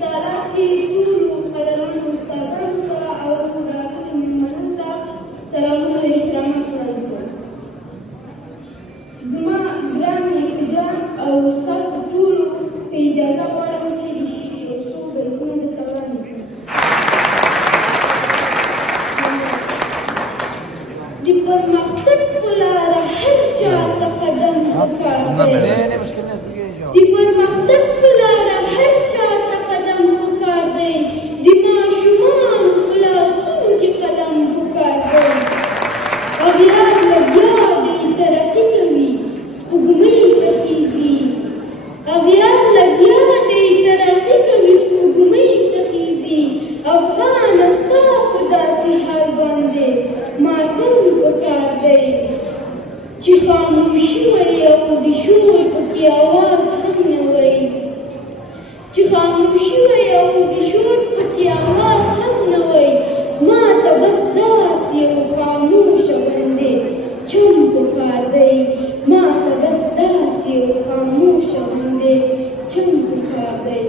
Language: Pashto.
تعالی کې ټولو قدرمنو استادانو ته او راغلو مېلمنو ته سلامونه او احترامات وړاندې کوم. زما ګران نیکه جان او ستاسو ټولو په اجازه غواړم چې یو څو بیتونه درته وړاندې کړم. د پرمختګ په لاره هر چا ته قدم پکار دی. د پرمختګ په لاره هر چا ته قدم پکار دی. د ماشومانو په لاسونو کې قدم پکار دی. اغیار لګیا دی ترقي کوي سپوږمۍ ته خیزي. اغیار لګیا دی ترقي کوي سپوږمۍ ته خیزي. افغانه ستا په داسې حال باندې ماتم پکار دی چې خاموشي وي او د شور پکې اواز هم نه وي. چې خاموشي وي او د شور پکې اواز هم نه وي. ما ته بس داسې یو خاموشه باندې چم پکار دی. ما ته بس داسې یو خاموشه باندې چم پکار دی.